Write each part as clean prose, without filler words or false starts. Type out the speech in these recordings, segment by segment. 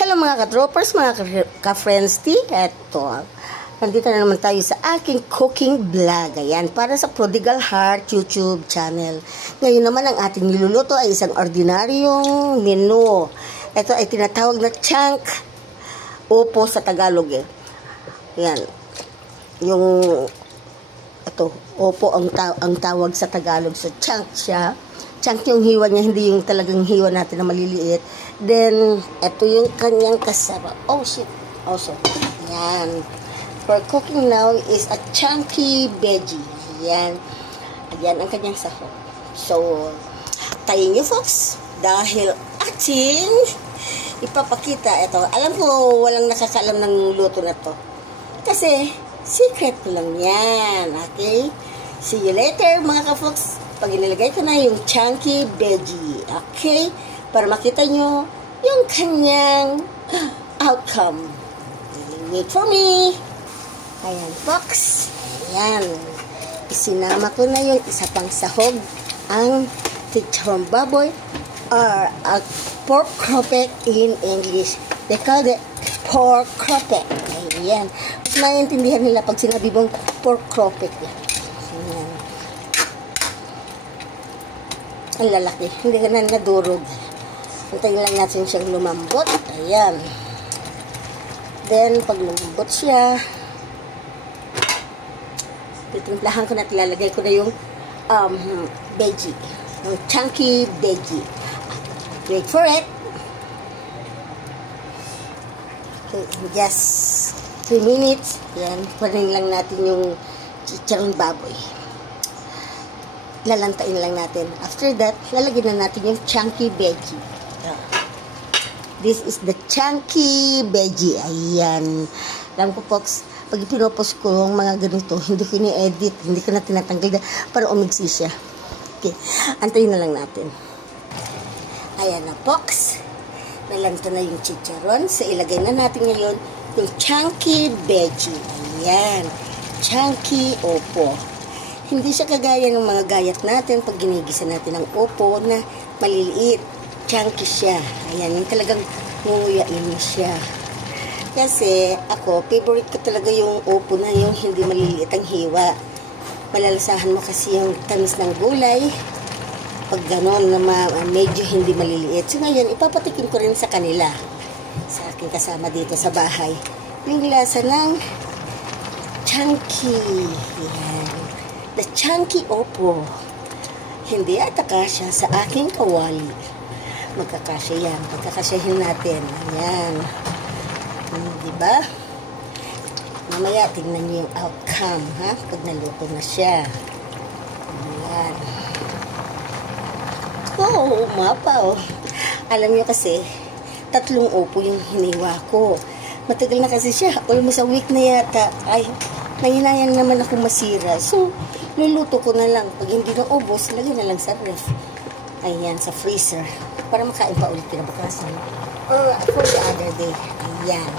Hello mga ka-droppers, mga ka-friends, eto. Nandito na naman tayo sa aking cooking vlog. Ayan, para sa Prodigal Heart YouTube channel. Ngayon naman ang ating niluluto ay isang ordinaryong menu. Ito ay tinatawag na chunk opo sa Tagalog eh. Ayan. Yung ito, opo ang tawag sa Tagalog. So chunk siya. Chunk yung hiwa niya, hindi yung talagang hiwa natin na maliliit. Then, ito yung kanyang kasama. Oh, shit. Yan. For cooking now is a chunky veggie. Yan. Yan ang kanyang sahog. So, tayo nyo folks, dahil ating ipapakita ito. Alam ko, walang nakakaalam ng luto na to. Kasi, secret ko lang yan. Okay? See you later, mga ka-folks. Pag inilagay ko na yung chunky veggie. Okay? Para makita nyo yung kanyang outcome. Wait for me. Ayan, folks. Ayan. Isinama ko na yung isa pang sahog. Ang chicharon baboy or pork cropek in English. They call it pork cropek. Ayan. Mas maintindihan nila pag sinabi mong pork cropek. Ayan. Ang lalaki. Hindi ka na nadurog. Antayin lang natin siyang lumambot. Ayan. Then, pag lumambot siya, titimplahan ko na at ilalagay ko na yung veggie. Yung chunky veggie. Wait for it. Okay, just 3 minutes. Ayan. Panin lang natin yung chicharon baboy. Lalantain lang natin. After that, lalagyan na natin yung chunky veggie. This is the chunky veggie. Ayan. Alam ko, folks, pag pinopost ko yung mga ganito, hindi ko ni-edit, hindi ko na tinatanggal para umigsi siya. Okay. Antayin na lang natin. Ayan na, folks. Nalanta na yung chicharon. So, ilagay na natin ngayon yung chunky veggie. Ayan. Chunky opo. Hindi siya kagaya ng mga gayat natin pag ginigisa natin ang opo na maliliit. Chunky siya. Ayan, yung talagang nguyain mo siya. Kasi ako, favorite ko talaga yung opo na yung hindi maliliit ang hiwa. Malalasahan mo kasi yung tamis ng gulay. Pag gano'n na medyo hindi maliliit. So ngayon, ipapatikim ko rin sa kanila. Sa aking kasama dito sa bahay. Yung lasa ng chunky. Ayan. The chunky opo. Hindi ata kasya sa aking kawali. Magkakasya yan. Pagkakasyahin natin. Ayan. Diba? Mamaya, tingnan nyo yung outcome, ha? Pag naluto na siya. Ayan. Oh, mapa, oh. Alam nyo kasi, 3 opo yung hiniwa ko. Matagal na kasi siya. Almost a week na yata. Ay, nanginayan naman ako masira. So, luluto ko na lang. Pag hindi na ubos, lagyan na lang sa ref. Ayan, sa freezer. Para makain pa ulit kinabukasan. Or for the other day. Ayan.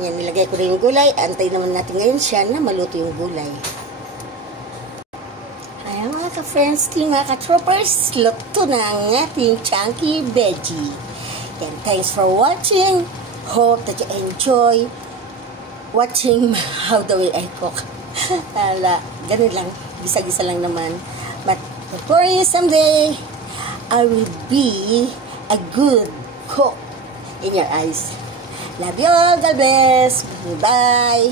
Ayan, nilagay ko na yung gulay. Antay naman natin ngayon siya na maluto yung gulay. Ayan mga ka-friends, mga ka-troopers, luto na ang ating chunky veggie. And thanks for watching. Hope that you enjoy watching how the way I cook. Ganun lang. Gisa-gisa lang naman. But don't worry, someday, I will be a good cook in your eyes. Love you all. God bless. Bye.